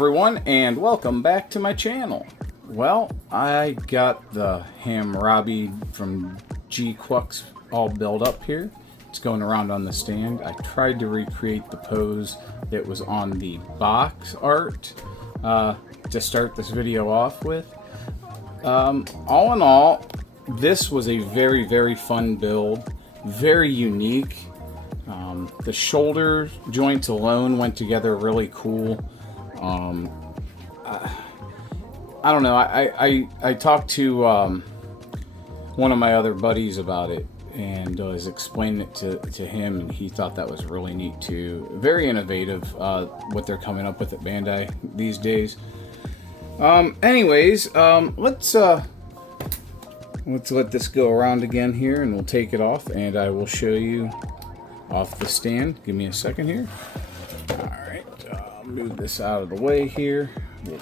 everyone, and welcome back to my channel. Well, I got the Hambrabi from GQPT all built up here. It's going around on the stand. I tried to recreate the pose that was on the box art to start this video off with. All in all, this was a very fun build, very unique. The shoulder joints alone went together really cool. I don't know. I talked to one of my other buddies about it, and was explaining it to him, and he thought that was really neat too. Very innovative, what they're coming up with at Bandai these days. Anyways, let's let this go around again here, and we'll take it off, and I will show you off the stand. Give me a second here. Alright, move this out of the way here. We'll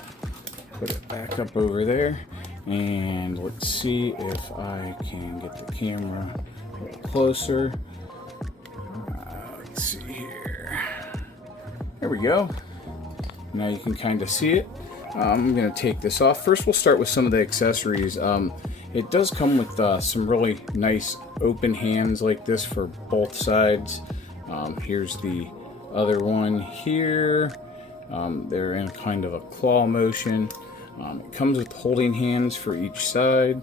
put it back up over there, and let's see if I can get the camera a little closer. Let's see here. There we go. Now you can kind of see it. I'm going to take this off. First, we'll start with some of the accessories. It does come with some really nice open hands like this for both sides. Here's the other one here. They're in kind of a claw motion. It comes with holding hands for each side.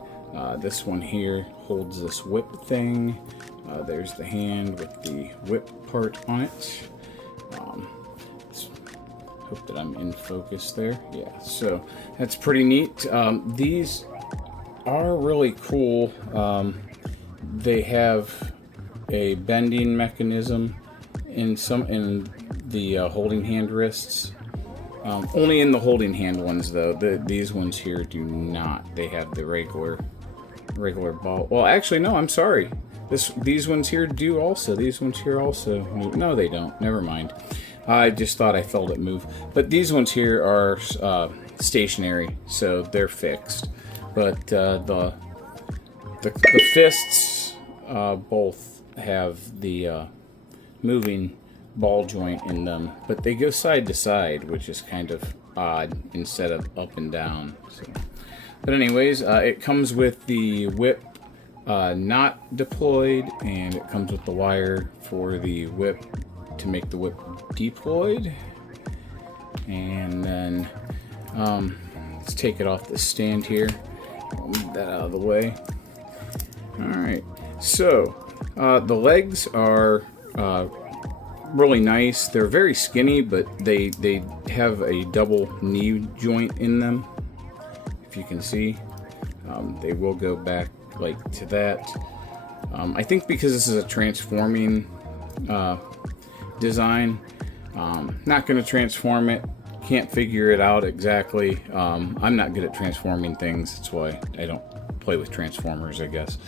This one here holds this whip thing. There's the hand with the whip part on it. Hope that I'm in focus there. Yeah, so that's pretty neat. These are really cool. They have a bending mechanism in the holding hand wrists. Only in the holding hand ones though. These ones here do not. They have the regular ball. Well, actually no, I'm sorry. These ones here do also. These ones here also. No, they don't. Never mind. I just thought I felt it move. But these ones here are stationary, so they're fixed. But the fists both have the moving ball joint in them, but they go side to side, which is kind of odd instead of up and down. So. But anyways, it comes with the whip not deployed, and it comes with the wire for the whip to make the whip deployed. And then let's take it off the stand here. I'll move that out of the way. Alright, so the legs are really nice. They're very skinny, but they have a double knee joint in them. If you can see, they will go back like to that. I think because this is a transforming design, not going to transform it. Can't figure it out exactly. I'm not good at transforming things. That's why I don't play with Transformers, I guess.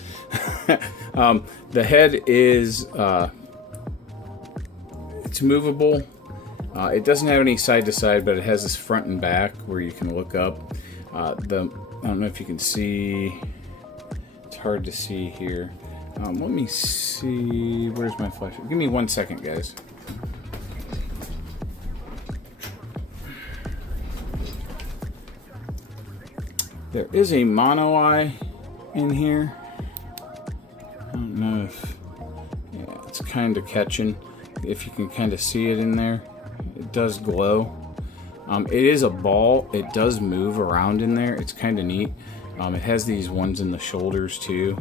The head is it's movable. It doesn't have any side to side, but it has this front and back where you can look up. I don't know if you can see. It's hard to see here. Let me see. Where's my flash? Give me 1 second, guys. There is a mono eye in here. I don't know if, yeah, it's kind of catching. If you can kind of see it in there, it does glow. It is a ball. It does move around in there. It's kind of neat. It has these ones in the shoulders too,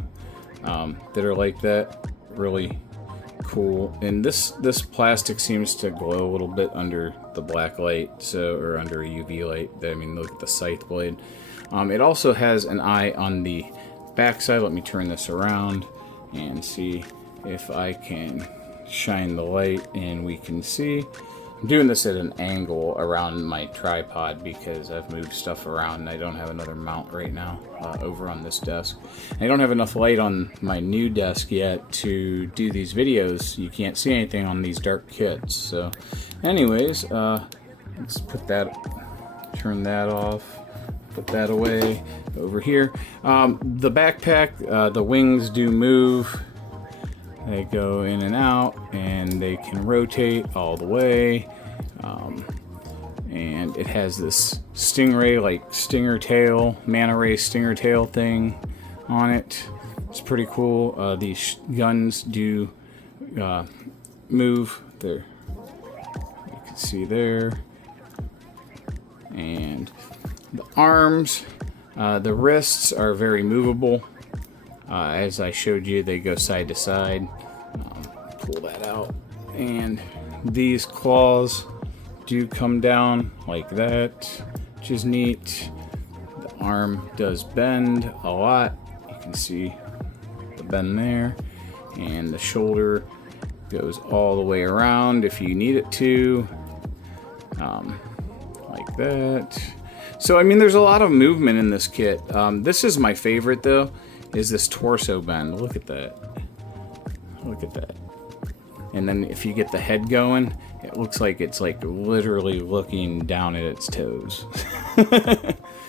that are like that. Really cool. And this plastic seems to glow a little bit under the black light, or under a UV light. I mean, look at the scythe blade. It also has an eye on the back side. Let me turn this around and see if I can shine the light and we can see. I'm doing this at an angle around my tripod because I've moved stuff around and I don't have another mount right now over on this desk. I don't have enough light on my new desk yet to do these videos. You can't see anything on these dark kits. So anyways, let's put that, turn that off. Put that away over here. The backpack, the wings do move. They go in and out, and they can rotate all the way. and it has this stingray, like stinger tail, manta ray stinger tail thing on it. It's pretty cool. These guns do move. There, you can see there, and the arms, the wrists are very movable. As I showed you, they go side to side. Pull that out, and these claws do come down like that, which is neat. The arm does bend a lot. You can see the bend there, and the shoulder goes all the way around if you need it to, like that. So I mean, there's a lot of movement in this kit. This is my favorite though, is this torso bend. Look at that. Look at that. And then if you get the head going, it looks like it's like literally looking down at its toes.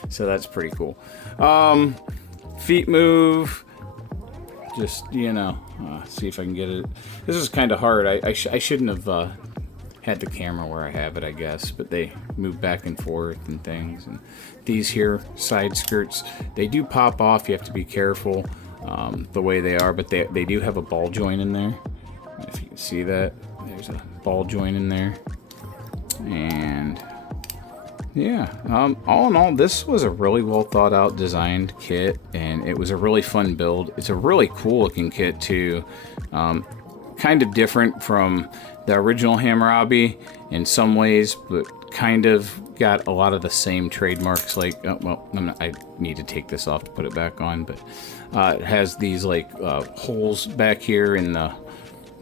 So that's pretty cool. Feet move. Just, you know, see if I can get it. This is kind of hard. I shouldn't have had the camera where I have it, I guess. But they move back and forth and things. And these here side skirts, they do pop off. You have to be careful the way they are. But they do have a ball joint in there. If you can see that, there's a ball joint in there. And yeah, all in all, this was a really well thought out designed kit, and it was a really fun build. It's a really cool looking kit too. Kind of different from the original Hambrabi in some ways, but kind of got a lot of the same trademarks. Like, I need to take this off to put it back on, but it has these like holes back here in the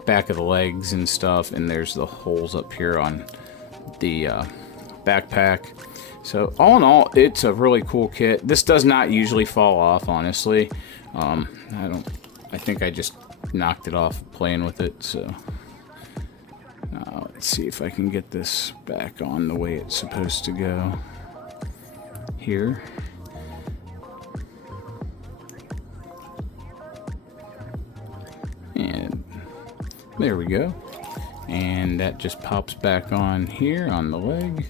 back of the legs and stuff, and there's the holes up here on the backpack. So all in all, it's a really cool kit. This does not usually fall off, honestly. I think I just knocked it off playing with it. So let's see if I can get this back on the way it's supposed to go here. And there we go. And that just pops back on here on the leg.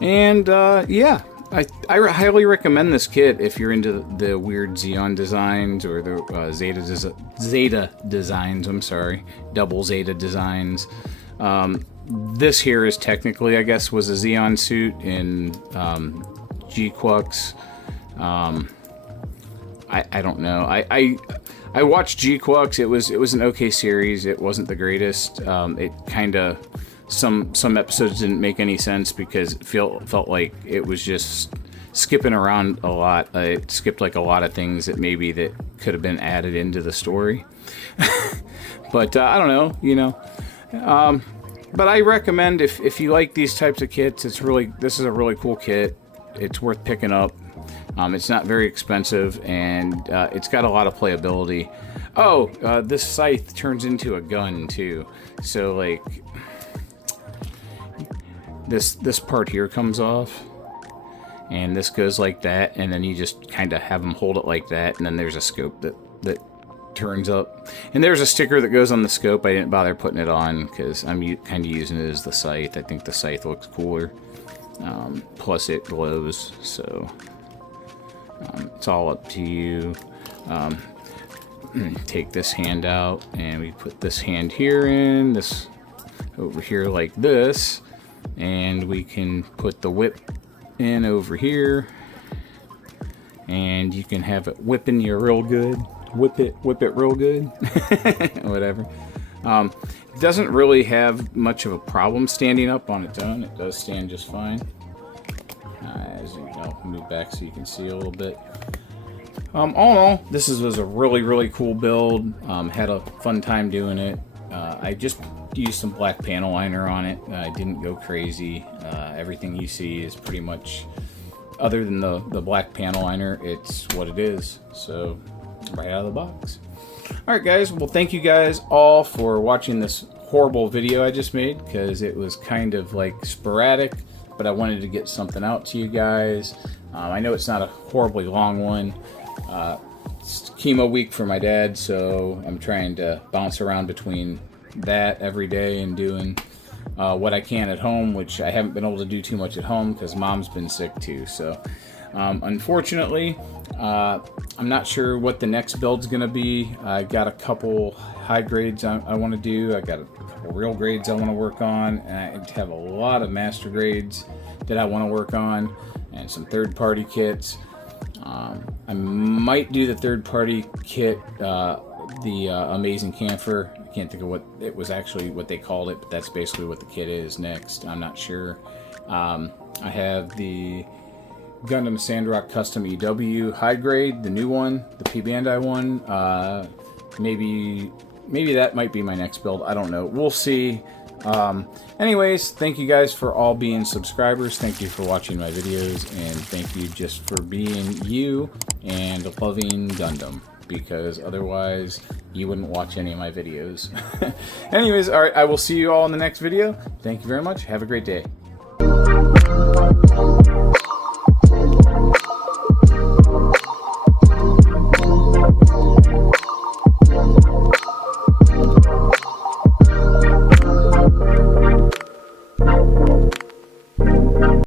And yeah, I highly recommend this kit if you're into the weird Xeon designs or the Zeta designs. I'm sorry, double Zeta designs. This here is technically, I guess, was a Xeon suit in GQPT. I don't know. I watched GQPT. It was an okay series. It wasn't the greatest. It kind of some episodes didn't make any sense because it felt like it was just skipping around a lot. It skipped like a lot of things that could have been added into the story. But I don't know, you know. But I recommend if you like these types of kits, this is a really cool kit. It's worth picking up. It's not very expensive, and it's got a lot of playability. Oh, this scythe turns into a gun too. So like this part here comes off, and this goes like that, and then you just kind of have them hold it like that, and then there's a scope that turns up, and there's a sticker that goes on the scope. I didn't bother putting it on because I'm kind of using it as the scythe. I think the scythe looks cooler. Plus it glows, so it's all up to you. Take this hand out, and we put this hand here in, this over here like this, and we can put the whip in over here, and you can have it whipping you real good. Whip it real good. Whatever. It doesn't really have much of a problem standing up on its own. It does stand just fine. As you know, move back so you can see a little bit. All in all, this was a really cool build. Had a fun time doing it. I just used some black panel liner on it. I didn't go crazy. Everything you see is pretty much, other than the black panel liner, it's what it is. So right out of the box. Alright guys, well thank you guys all for watching this horrible video I just made, because it was kind of like sporadic, but I wanted to get something out to you guys. I know it's not a horribly long one. It's chemo week for my dad, so I'm trying to bounce around between that every day and doing what I can at home, which I haven't been able to do too much at home because Mom's been sick too. So unfortunately, I'm not sure what the next build's going to be. I got a couple high grades I want to do. I got a couple real grades I want to work on, and I have a lot of master grades that I want to work on, and some third-party kits. I might do the third-party kit, the Amazing Camper. I can't think of what it was actually what they called it, but that's basically what the kit is next. I'm not sure. I have the Gundam Sandrock Custom EW high grade, the new one, the P Bandai one. Maybe that might be my next build. I don't know. We'll see. Anyways, thank you guys for all being subscribers. Thank you for watching my videos, and thank you just for being you and loving Gundam, because otherwise you wouldn't watch any of my videos. Anyways, all right, I will see you all in the next video. Thank you very much. Have a great day.